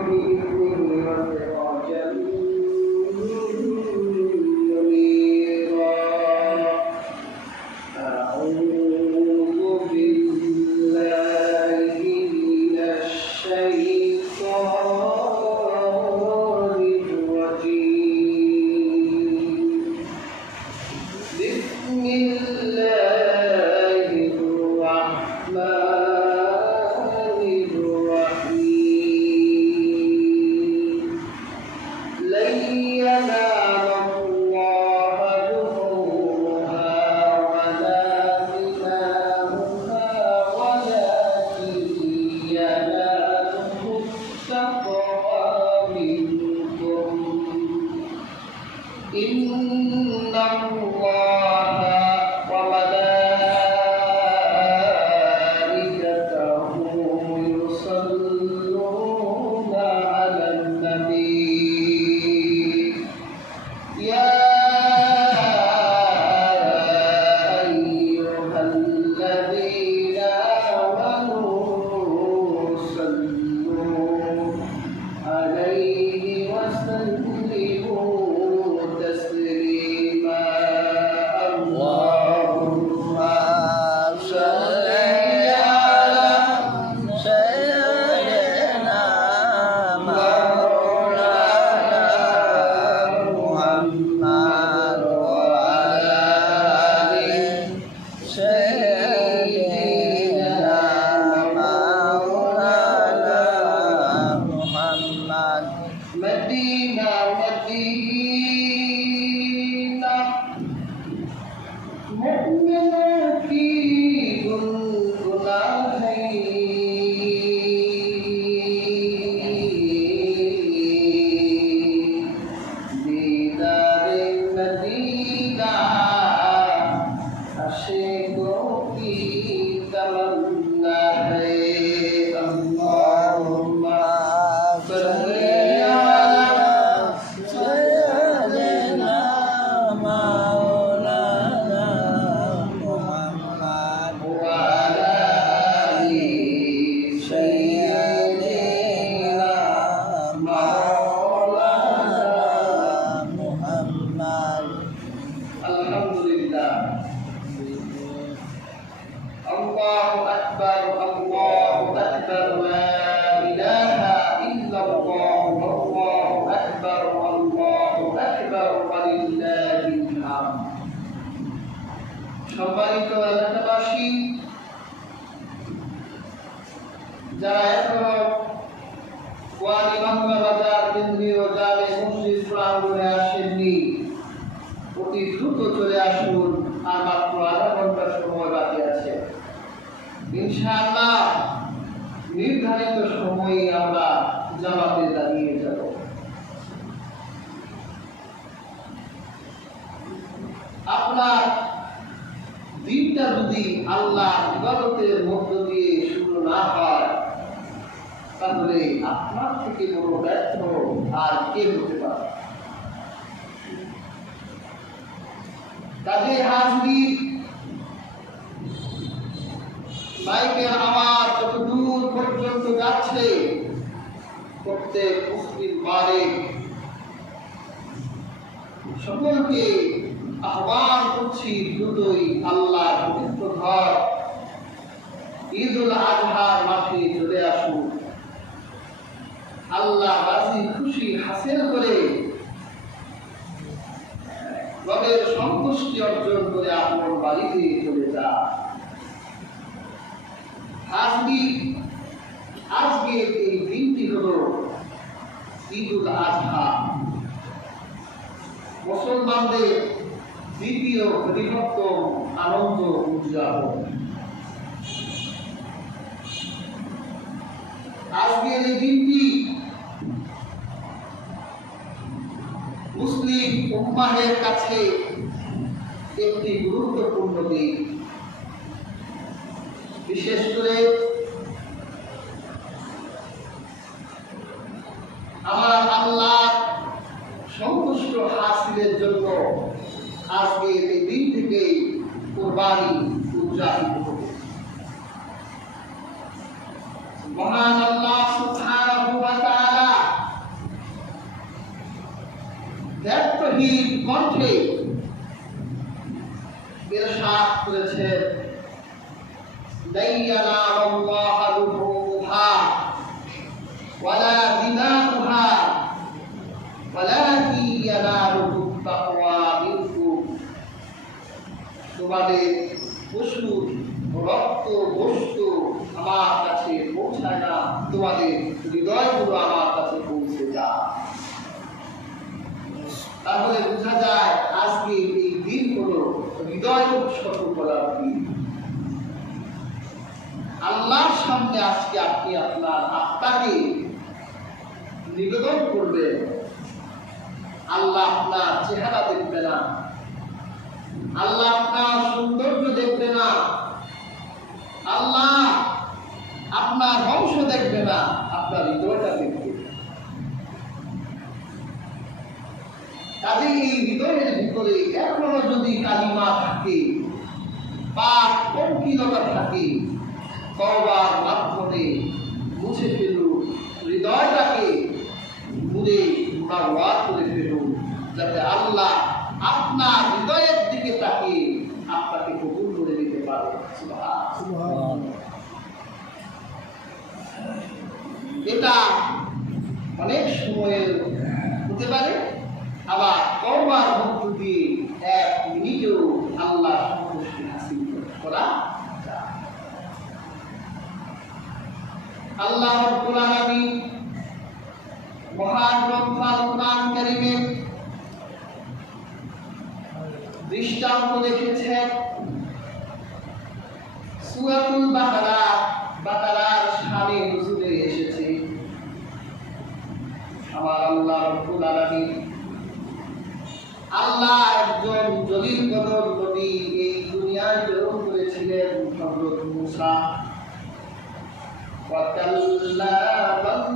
بإذنه وسراجا منيرا أعوذ بالله من الشيطان الرجيم بسم الله الرحمن الرحيم لن ينال الله لحومها ولا دماؤها ولكن يناله التقوى منكم إن الله وملائكته يصلون على النبي يا أيها الذين آمنوا صلوا عليه وسلموا تسليما اللهم صل على سيدنا مولانا محمد وعلى آل سيدنا مولانا محمد مدينة مدينة مؤمنة في كل ديدار المدينة عشقوا في تمنى اللهم صل على سيدنا مولانا محمد وعلى آل سيدنا مولانا محمد الحمد لله الله أكبر الله أكبر لا إله إلا الله والله أكبر الله أكبر ولله الحمد সম্মানিত এলাকাবাসী যারা এখনো ওয়ালি বাংলা বাজার কেন্দ্রীয় জামে মসজিদ প্রাঙ্গণে আসেননি অতি দ্রুত চলে আসুন আর মাত্র আধা ঘন্টার সময় বাকি আছে ইনশাআল্লাহ নির্ধারিত সময়ে আমরা জামাতে দাঁড়িয়ে যাব আপনার দিনটা যদি আল্লাহ ইবাদতের মধ্য দিয়ে শুরু না হয় তাহলে আপনার থেকে বড় ব্যর্থ আর কে হতে পারে কাজে হাজির মাইকের আওয়াজ যত দূর পর্যন্ত যাচ্ছে প্রত্যেক মুসলিম মালিক সকলকে আহ্বান করছি দ্রুতই আল্লাহ পবিত্র ঘর ঈদুল আজহার মাঠে চলে আসুন আল্লাহ রাজি খুশি হাসিল করে রবের সন্তুষ্টি অর্জন করে আপন বাড়িতে চলে যা আজকে এই দিনটি হলো ঈদুল আজহা মুসলমানদের দ্বিতীয় বৃহত্তম আনন্দ উদযাপন আজকের এই দিনটি মুসলিম উম্মাহের কাছে একটি গুরুত্বপূর্ণ দিন বিশেষ করে আমার আল্লাহ সন্তুষ্ট হাসিলের জন্য আজকে এই দিন থেকে কুরবানি উদযাপিত হবে মহান আল্লাহ সুবহানাহু ওয়া তাআলা গভীর কণ্ঠে ইরশাদ করেছেন, লাইয়ানা আল্লাহু রুহুহা ওয়ালা দিমাউহা ওয়ালাকিন ইয়ানালুহু তাকওয়া মিনকুম। তোমাদের পশু রক্ত বস্তু আমার কাছে পৌঁছায় না, তোমাদের হৃদয়গুলো আমার কাছে পৌঁছে যায়। তাহলে বোঝা যায় আজকে এই দিন হলো হৃদয় উৎসর্গ করার দিন। আল্লাহর সামনে আজকে আপনি আপনার আত্মাকে নিবেদন করবেন। আল্লাহ আপনার চেহারা দেখবে না, আল্লাহ আপনার সৌন্দর্য দেখবে না, আল্লাহ আপনার বংশ দেখবে না, আপনার হৃদয়টা দেখবে। কাজে এই হৃদয়ের ভিতরে এখনো যদি কালিমা থাকে, পাপ পঙ্কিলতা থাকে, তওবার মাধ্যমে মুছে ফেলুন, হৃদয়টাকে মুড়ে মুনাওয়ার করে ফেলুন, যাতে আল্লাহ আপনার হৃদয়ের দিকে তাকিয়ে আপনাকে কবুল করে দিতে পারে। এটা অনেক সময়ের হতে পারে, আবার তওবার মধ্য দিয়ে 1 মিনিটেও আল্লাহ সন্তুষ্টি হাসিল করা যায়। আল্লাহ রাব্বুল আলামিন মহান গ্রন্থ আল কোরআন কারীমে দৃষ্টান্ত রেখেছেন। সূরাতুল বাকারার শানে নুজুলে এসেছে, আমার আল্লাহ রাব্বুল আলামিন আল্লাহ একজন জলিল কদর নবী এই দুনিয়ায় প্রেরণ করেছিলেন, হযরত মূসা। ওয়া কাল্লামাল্লাহু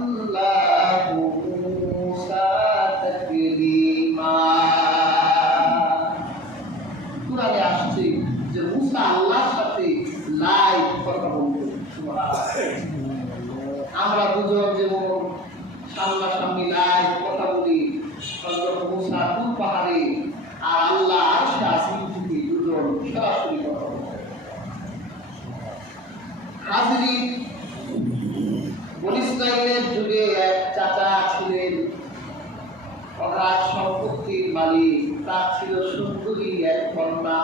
মূসা তাকলিমা। কুরআনে আসছে যে মূসা আল্লাহর সাথে লাইভ কথা বলতেন। আমরা দুজন যেমন সামনাসামনি লাইভ কথা বলি, হযরত মূসা তুর পাহাড়ে আর আল্লাহ আরশে আসীন থেকে দুজন সরাসরি কথা বলতেন। হাজরিন, বনী ইসরাঈলের যুগে এক চাচা ছিলেন, অগাধ সম্পত্তির মালিক। তার ছিল সুন্দরী এক কন্যা,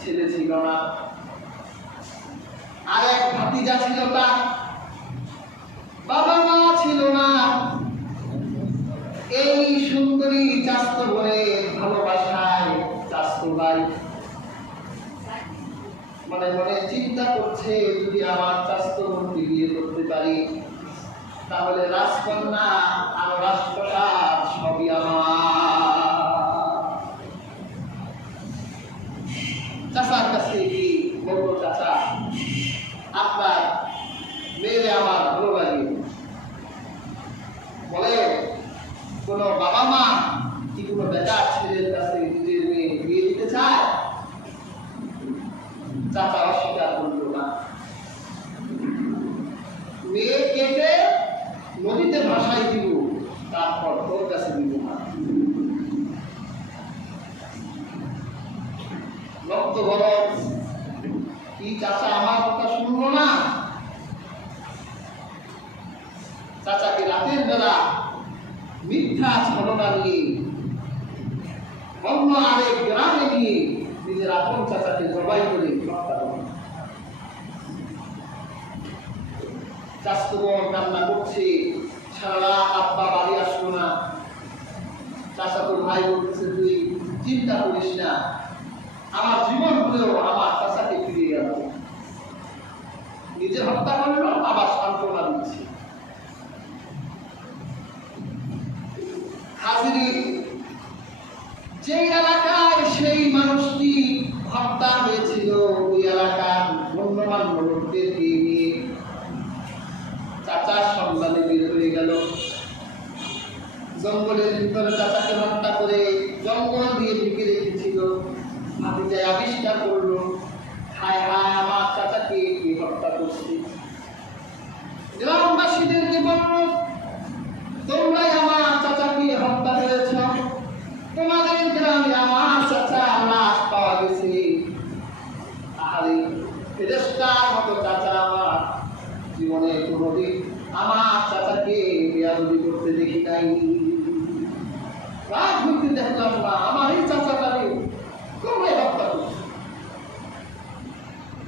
ছেলে ছিল না। আর এক ভাতিজা ছিল তার, বাবা মা ছিল না। এই সুন্দরী চাস্তো বোনের ভালোবাসায় চাস্তো ভাই মনে মনে চিন্তা করছে, যদি আমার চাস্তো বোনকে বিয়ে করতে পারি তাহলে রাজকন্যা আর রাজপ্রাসাদ সবই আমার। চাচার কাছে কি বলবো, চাচা আপনার মেয়ে আমার ভালো লাগে। বলে, কোন বাবা মা কি কোনো বেটার ছেলের কাছে নিজের মেয়ে বিয়ে দিতে চায়? চাচা অস্বীকার করলো না। মেয়ে কেটে নদীতে ভাসাই দিব, তারপর তোর কাছে দিব না। রক্ত গরম, কি চাচা আমার কথা শুনলো না? চাচাকে রাতের বেলা মিথ্যা ছলনা নিয়ে অন্য আরেক গ্রামে নিয়ে নিজের আপন চাচাকে জবাই করে হত্যা করল। চাচাতো বোন কান্না করছে, সারা রাত আব্বা বাড়ি আসলো না। চাচাতো ভাই বলতেছে, তুই চিন্তা করিস না, আমার জীবন হলেও আমার চাচাকে ফিরে গেল। নিজে হত্যা করলো, আবার সান্ত্বনা দিচ্ছে। হাজিরিন, যে এলাকায় সেই মানুষটি হত্যা হয়েছিল, ওই এলাকার গণ্যমান লোকদেরকে নিয়ে চাচার সন্ধানে বের হয়ে গেল। জঙ্গলের ভিতরে চাচাকে হত্যা করে জঙ্গল দিয়ে ঢেকে রেখেছিল। ভাতিজায় আবিষ্কার করলো, হায় হায়, আমার চাচাকে কে হত্যা করছে। গ্রামবাসীদেরকে বলল, তোমরাই আমার চাচাকে হত্যা করেছ। বেয়াদবি, আমার চাচাকে বেয়াদবি করতে দেখি নাই। রাত ঘুরতে দেখলাম না আমার এই চাচাটাকে তোমরা হত্যা করছো।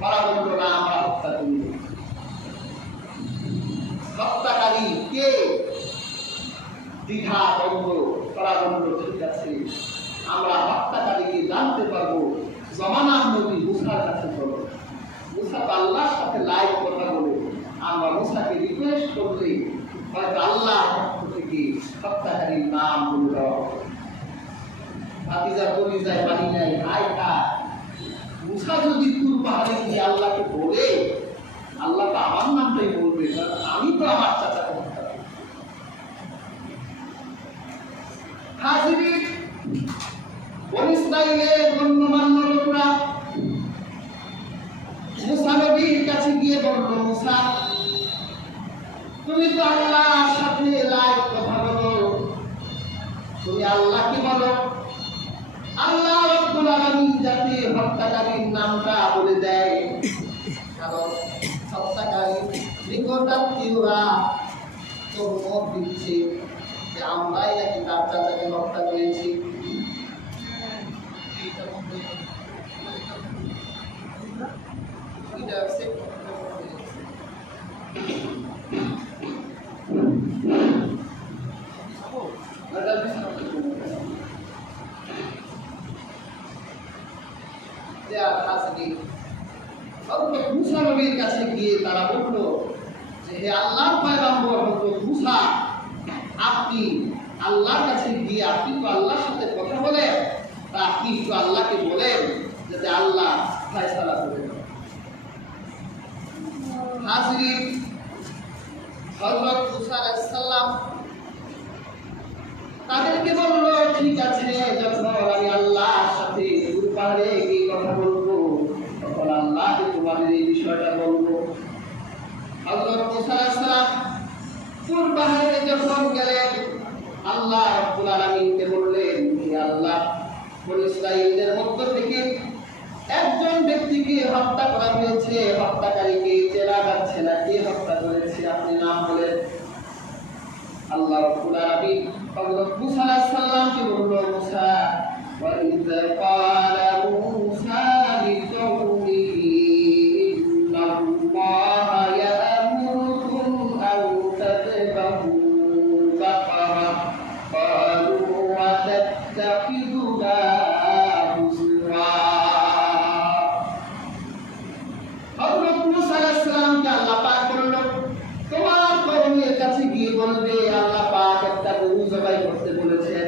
মারা বলল না আমরা হত্যা করি। হত্যাকারী কে? দ্বিধা দ্বন্দ্ব, তারা বলল ঠিক আছে আমরা হত্যাকারীকে জানতে পারবো, জমানার নবী মুসার কাছে চলো। মুসা তো আল্লাহর সাথে লাইভ কথা বলে, আমরা মুসাকে রিকোয়েস্ট করলে হয়তো আল্লাহর পক্ষ থেকে হত্যাকারীর নাম বলে দেওয়া হবে। ভাতিজা কলিজায় পানি নাই, হায় হায়, মুসা যদি তুর পাহাড়ে গিয়ে আল্লাহকে বলে, আল্লাহ তো আমার নামটাই বলবে, আমি তো আমার চাচাকে হত্যা করি। হাজিরিন, বনী ইসরাঈলের গণ্যমান্য লোকরা মুসা নবীর কাছে গিয়ে বলল, মুসা তুমি তো আল্লাহর সাথে লাইভ কথা বলো, তুমি আল্লাহকে বলো আল্লাহ রাব্বুল আলামিন যাতে হত্যাকারীর নামটা বলে দেয়, কারণ হত্যাকারী নিকটাত্মীয়রা তো মত দিচ্ছে যে আমরাই নাকি তার চাচাকে হত্যা করেছি। মুসা নবীর কাছে গিয়ে তারা বলল যে হে আল্লাহর পয়গম্বর হযরত মুসা, আপনি আল্লাহর কাছে গিয়ে আপনি তো আল্লাহর সাথে কথা বলেন, তা আপনি তো আল্লাহকে বলেন যাতে আল্লাহ ফয়সালা করে দেন। হাজিরিন, হযরত মুসা আলাইহিস সালাম তাদেরকে বলল ঠিক আছে, যখন আমি আল্লাহর সাথে তুর পাহাড়ে গিয়ে কথা বলবো তখন আল্লাহকে তোমাদের এই বিষয়টা বলবো। হযরত মুসা আলাইহিস সালাম তুর পাহাড়ে যখন গেলেন, আল্লাহ রাব্বুল আলামিনকে বললেন, হে আল্লাহ, বনী ইসরাঈলদের মধ্য থেকে একজন ব্যক্তিকে হত্যা করা হয়েছে, হত্যাকারীকে চেনা যাচ্ছে না, কে হত্যা করেছে আপনি নাম বলেন। আল্লাহ রাব্বুল আলামিন হযরত মুসা আলাইহিস সালামকে বলল, মুসা ওয়া ইয ক্বালা মুসা লিকাওমিহি ইন্নাল্লাহা ইয়া'মুরুকুম আন তাযবাহু বাকারা ক্বালু ওয়া তাত্তাখিযুনা হুজরা। হযরত মুসা আলাইহিস সালামকে আল্লাহ পাক বলল, তোমার কওমের কাছে গিয়ে বলবে আল্লাহ পাক একটা গরু জবাই করতে বলেছেন।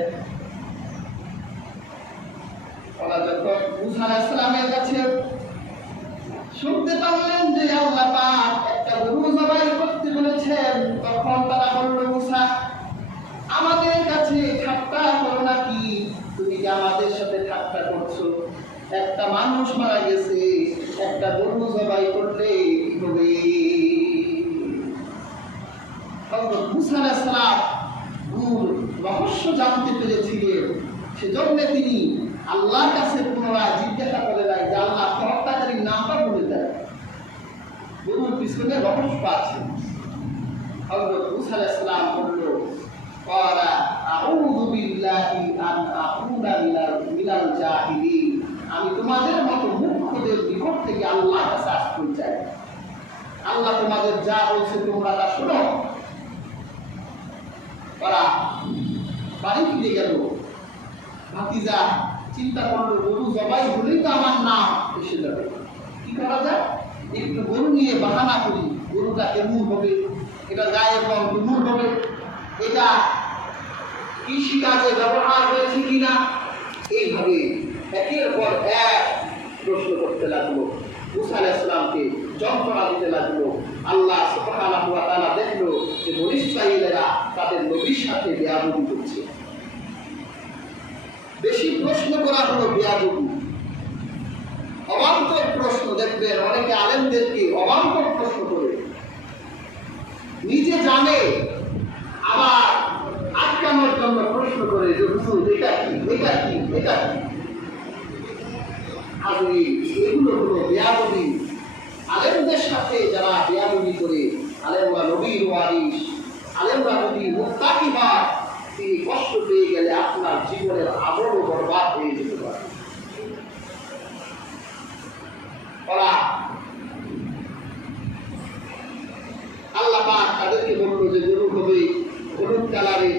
ওরা যখন মুসা আলাইহিস সালামের কাছে শুনতে পারলেন যে আল্লাহ পাক একটা গরু জবাই করতে বলেছেন, তখন তারা বলল, মুসা আমাদের কাছে ঠাট্টা করো নাকি? তুমি কি আমাদের সাথে ঠাট্টা করছো? একটা মানুষ মারা গেছে, একটা গরু জবাই করলে কি হবে? হযরত মুসা আলাইহিস সালাম রহস্য জানতে পেরেছিলেন, সেজন্য তিনি আল্লাহর কাছে পুনরায় জিজ্ঞাসা করে নাই যে আল্লাহ হত্যাকারীর নামটা বলে দেয়। গরুর পিছনে রহস্য আছে। হযরত মুসা আলাইহিস সালাম বলল, ক্বালা আউযু বিল্লাহি আন আকুনা মিনাল জাহিলিন, আমি তোমাদের মতো মূর্খদের নিকট থেকে আল্লাহর কাছে আশ্রয় চাই। আল্লাহ তোমাদের যা বলছে তোমরা তা শোনো। ওরা বাড়ি ফিরে গেল। ভাতিজা চিন্তা করলো, গরু জবাই হলেই তো আমার নাম এসে যাবে, কি করা যায়? একটু গরু নিয়ে বাহানা করি, গরুটা কেমন হবে, এটা গায়ের রং কেমন হবে, এটা কৃষিকাজে ব্যবহার হয়েছে কিনা, এইভাবে একের পর এক প্রশ্ন করতে লাগলো। মুসা আলাইহিস সালামকে যন্ত্রণা দিতে লাগলো। আল্লাহ সুবহানাহু ওয়া তাআলা দেখলো যে বনী ইসরাঈলেরা তাদের নবীর সাথে বেয়াদবি করছে। বেশি প্রশ্ন করা হলো বেয়াদবি, অবান্তর প্রশ্ন। দেখবেন অনেকে আলেমদেরকে অবান্তর প্রশ্ন করে, নিজে জানে আবার আটকানোর জন্য প্রশ্ন করে যে হুজুর এটা কি, এটা কি, এটা কি। এগুলো হলো বেয়াদবি। আলেমদের সাথে যারা বেয়াদবি করে আলেমরা নবীর ওয়ারিস, আলেমরা নবীর মুত্তাকি হয়, তিনি কষ্ট পেয়ে গেলে আপনার জীবনের আমলও বরবাদ হয়ে যেতে পারে। ওরা আল্লাহ পাক তাদেরকে বলল যে গরু হবে হলুদ কালারে,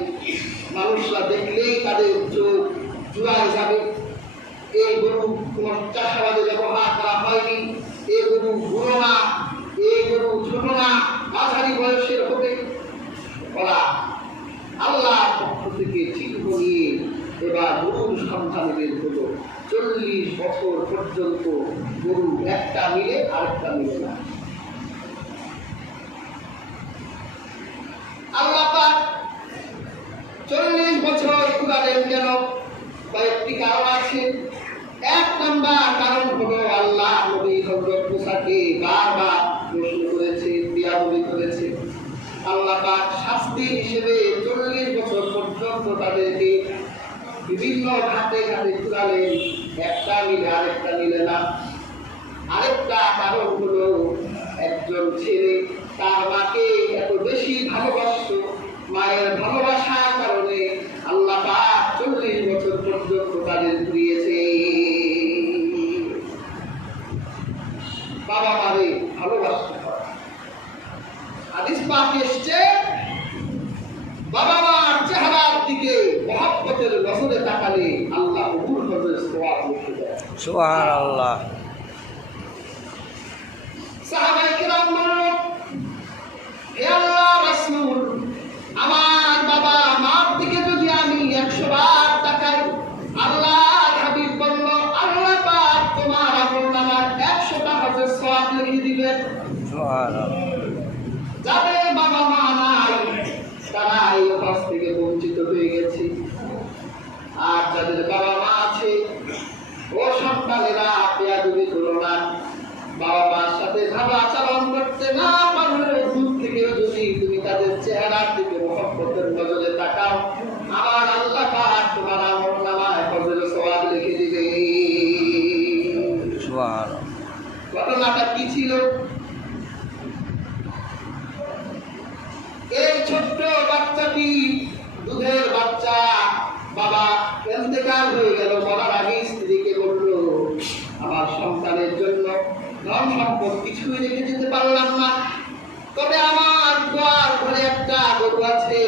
মানুষরা দেখলেই তাদের চোখ জুড়ায় যাবে। এই গরু কোন চাষাবাদে ব্যবহার করা হয়নি, এই গরু বুড়ো না, এই গরু ছোট না, মাঝারি বয়সের হবে। ওরা আল্লাহ পক্ষ থেকে চিহ্ন নিয়ে এবার গরুর সন্ধান বের হলো। 40 বছর পর্যন্ত গরু একটা মিলে আরেকটা মিলে না। আল্লাহ পাক 40 বছর ঘুরালেন কেন? কয়েকটি কারণ আছে। 1 নম্বর কারণ হলো আল্লাহ নবী হযরত মুসাকে বারবার প্রশ্ন করেছে, বিয়াদবি করেছে। আল্লাহ পাক শাস্তি হিসেবে 40 বছর পর্যন্ত তাদেরকে বিভিন্ন ঘাটে ঘাটে ঘুরালেন, একটা মিলে আরেকটা মিলে না। আরেকটা কারণ হলো একজন ছেলে তার মাকে এত বেশি ভালোবাসত, মায়ের ভালোবাসার কারণে আল্লাহ পাক 40 বছর পর্যন্ত তাদের ঘুরিয়েছে। বাবা মারে ভালোবাসতে হয়। হাদিস পাক এসেছে, বাবা মার চেহারার দিকে মহব্বতের নজরে তাকালে আল্লাহ কবুল করে সওয়াব লিখে দেয়। সুবহানাল্লাহ। সাহাবায়ে কিরাম বললেন, হে আল্লাহ রাসূল, আমার বাবা মার দিকে যদি আমি 100 বার তাকাই, আল্লাহর হাবিব বলল, আল্লাহ পাক তোমার আমলনামার 100টা হজের সওয়াব লিখে দিবেন। সুবহানাল্লাহ। যাদের বাবা মা নাই তারা এই হজ থেকে বঞ্চিত হয়ে গেছে, আর যাদের বাবা মা আছে ও সন্তানেরা বেয়াদবি করো না। বাবা মার সাথে ভালো আচরণ করতে না পারলে দূর থেকে যদি তুমি তাদের চেহারার দিকে মহব্বতের নজরে তাকাও, আমার আল্লাহ পাক তোমার আমলনামায় হজের সওয়াব লিখে দিবে। সুবহানাল্লাহ। ঘটনাটা কি ছিল? এই ছোট্ট বাচ্চাটি, দুধের বাচ্চা, বাবা ইন্তেকাল হয়ে গেল, মরার আগে স্ত্রীকে বলল, আমার সন্তানের জন্য ধন সম্পদ কিছুই রেখে যেতে পারলাম না, তবে আমার দোয়ার ঘরে একটা গরু আছে,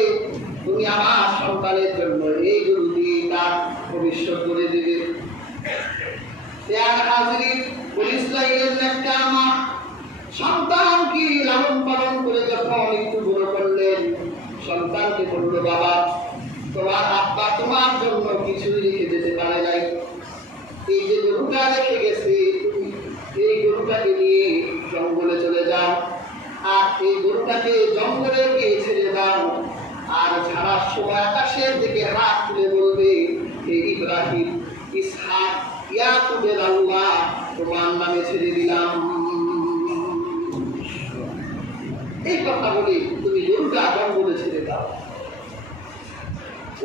তুমি আমার সন্তানের জন্য এই গরু দিয়ে তার ভবিষ্যৎ করে দেবে। একটা মা সন্তানকে লালন পালন করে যখন একটু বড় করলেন, সন্তানকে বলল, বাবা তোমার আব্বা তোমার জন্য কিছুই রেখে যেতে পারে নাই, এই যে গরুটা রেখে গেছে, এই গরুটাকে নিয়ে জঙ্গলে চলে যাও, আর এই গরুটাকে জঙ্গলে গিয়ে ছেড়ে দাও, আর ছাড়ার সময় আকাশের দিকে হাত তুলে বলবে, হে ইব্রাহিম, ইসহাক, ইয়াকুবের আল্লাহ তোমার নামে ছেড়ে দিলাম। এই কথা বলে তুমি গরুটা জঙ্গলে ছেড়ে দাও।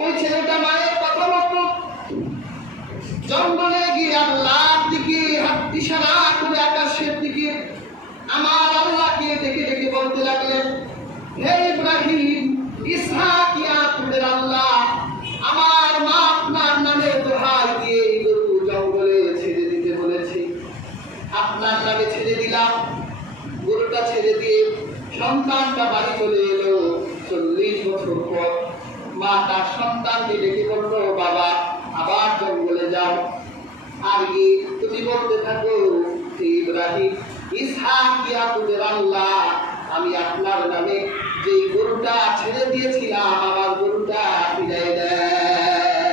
ওই ছেলেটা মায়ের কথা মতো জঙ্গলে গিয়ে আল্লাহর দিকে হাত ইশারা করে আকাশের দিকে আমার আল্লাহকে ডেকে ডেকে বলতে লাগলেন, হে ইব্রাহিম, ইসহাক, ইয়াকুবের আল্লাহ, আমার মা আপনার নামে দোহাই দিয়ে গরু জঙ্গলে ছেড়ে দিতে বলেছে, আপনার নামে ছেড়ে দিলাম। গরুটা ছেড়ে দিয়ে সন্তানটা বাড়ি চলে এলো। 40 বছর পর মা তার সন্তানকে ডেকে বলল, বাবা আবার জঙ্গলে যাও, আর গিয়ে তুমি বলতে থাকো, ইব্রাহিম, ইসহাক, ইয়াকুবের আল্লাহ, আমি আপনার নামে যে গরুটা ছেড়ে দিয়েছিলাম, আমার গরুটা ফিরিয়ে দেয়।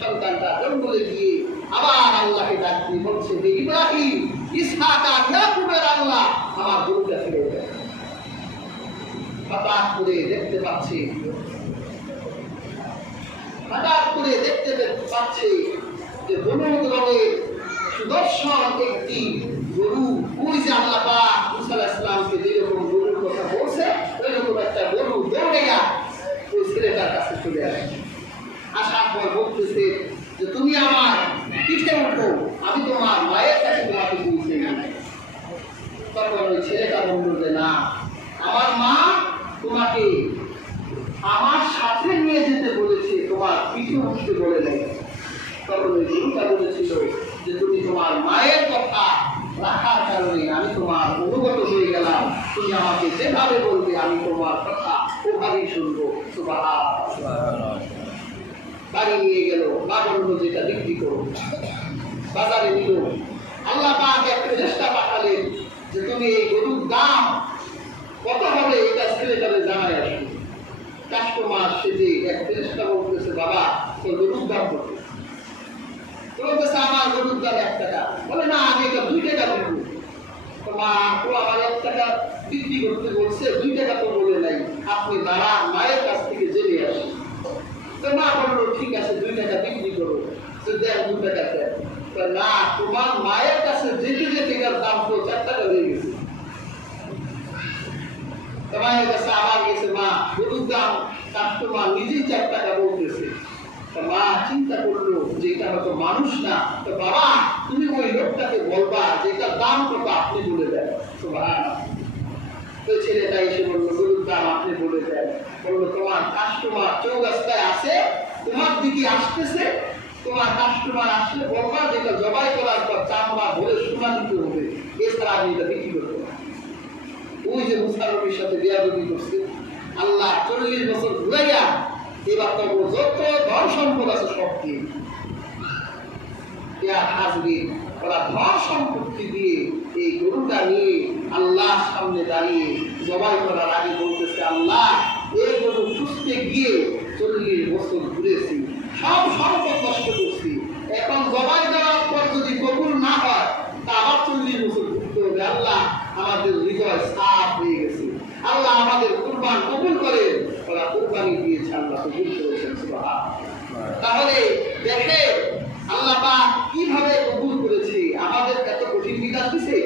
সন্তানটা জঙ্গলে গিয়ে আবার আল্লাহকে ডাকতে বলছে, হে ইব্রাহিম, ইসহাক আর ইয়াকুবের আল্লাহ, আমার গরুটা ফিরিয়ে দেয়। হঠাৎ করে দেখতে পাচ্ছি যে হলুদ রঙের সুদর্শন একটি গরু, ওই যে আল্লাহ পাক মুসা আলাইহিস সালামকে যেরকম গরুর কথা বলছে, ওইরকম একটা গরু দৌড়ে ওই ছেলেটার কাছে চলে আসে। আসার পর বলতেছে যে তুমি আমার পিঠে উঠো, আমি তোমার মায়ের কাছে তোমাকে পৌঁছে দিই। তখন ওই ছেলেটা কিছু বলে নেই। তখন ওই গরুটা বলেছিল যে তুমি তোমার মায়ের কথা রাখার কারণে আমি তোমার অনুগত হয়ে গেলাম, তুমি আমাকে যেভাবে বলবে আমি তোমার কথা ওভাবেই শুনবো। সুবহানাল্লাহ। বাড়ি নিয়ে গেল, মা বললো যেটা বিক্রি করো, বাজারে নিল। আল্লাহ পাক এক ফেরেশতা পাঠালেন যে তুমি এই গরুর দাম কত হবে এটা ছেলেটারে জানাই আসবে। কাস্টমার সেজে এক ফেরেশতা বলতেছে বাবা তোর গরুর দাম কত? বলতেছে আমার গরুর দাম 1 টাকা। বলে না আমি এটা 2 টাকা দিব। তো মা তো আমার 1 টাকা বিক্রি করতে বলছে, 2 টাকা তো বলে নাই, আপনি দাঁড়ান মায়ের কাছ থেকে জেনে আসেন। তো মা বললো ঠিক আছে 2 টাকা বিক্রি করো। তো দেন 2 টাকা দেন। তো না তোমার মায়ের কাছে যেতে যেতে এর দাম তো 4 টাকা হয়ে গেছে। তোমার কাছে আবার গেছে মা গরুর দাম, কাস্টমার নিজেই 4 টাকা বলতেছে। তো মা চিন্তা করলো যে এটা হয়তো মানুষ না। তো বাবা তুমি ওই লোকটাকে বলবা যে এটার দাম কত আপনি বলে দেন। সুবহানাল্লাহ। তো ছেলেটা এসে বললো গরুর দাম আপনি বলে দেন। বললো তোমার কাস্টমার চৌরাস্তায় আছে, তোমার দিকে আসতেছে, তোমার কাস্টমার আসলে বলবা যেটা জবাই করার পর চামড়া ভরে সোনা দিতে হবে, এছাড়া আমি এটা বিক্রি করবো না। ওই যে মুসারফির সাথে বেয়াদবি করছে, আল্লাহ 40 বছর ঘুরাইয়া এবার তো যত ধন সম্পদ আছে সব দিয়ে ওরা ধন সম্পত্তি দিয়ে এই গরুটা নিয়ে আল্লাহর সামনে দাঁড়িয়ে জবাই করার আগে বলতেছে আল্লাহ এই গরু সুস্থে গিয়ে 40 বছর ঘুরেছি, সব সম্পদ নষ্ট করছি, এখন জবাই দেওয়ার পর যদি কবুল না হয় তা আবার 40 বছর ঘুরতে হবে। আল্লাহ আমাদের হৃদয় সাফ হয়ে গেছে, আল্লাহ আমাদের কুরবান কবুল করে। ওরা কুরবানি দিয়েছে, আল্লাহ কবুল করেছেন। সুবহানাল্লাহ। তাহলে দেখে আল্লাহ পাক কিভাবে কবুল করেছে, আমাদের এত কঠিন বিধান দিছে।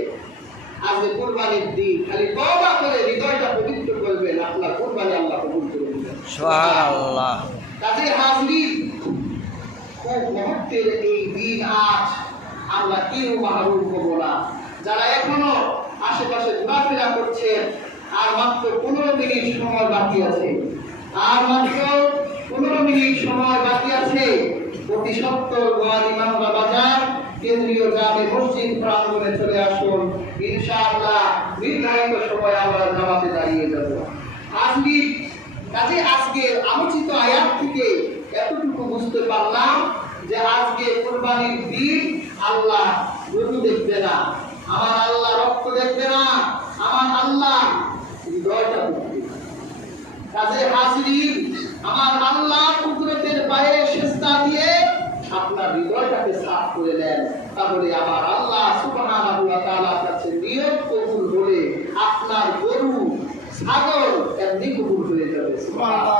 আজকে কুরবানির দিন খালি তওবা করে হৃদয়টা পবিত্র করবেন, আপনার কুরবানি আল্লাহ কবুল করে দিবেন। সুবহানাল্লাহ। কাজে হাজরিন, খুব মুহূর্তের এই দিন আজ আমরা কেউ মাহরুম হব না। যারা এখনো আশেপাশে ঘোরাফেরা করছেন, আর মাত্র 15 মিনিট সময় বাকি আছে, আর মাত্র 15 মিনিট সময় বাকি আছে। অতি সত্তর গোয়ালিমানরা বাজার কেন্দ্রীয় জামে মসজিদ প্রাঙ্গণে চলে আসুন, ইনশাআল্লাহ নির্ধারিত সময় আমরা নামাজে দাঁড়িয়ে যাব। আজকে আলোচিত আয়াত থেকে এতটুকু বুঝতে পারলাম যে আজকে কুরবানির দিন আল্লাহ গরু দেখবে না, আমার আল্লাহ রক্ত দেখবে না, আমার আল্লাহ হৃদয়টা দেখবে। কাজে হাজরিন, আমার আল্লাহ কুদরতের পায়ে সিজদা দিয়ে আপনার হৃদয়টাকে সাফ করে নেন, তাহলে আমার আল্লাহ সুবহানাহু ওয়া তাআলার কাছে নিয়ত কবুল হলে আপনার গরু ছাগল এমনি কবুল হয়ে যাবে। সুবহানাল্লাহ।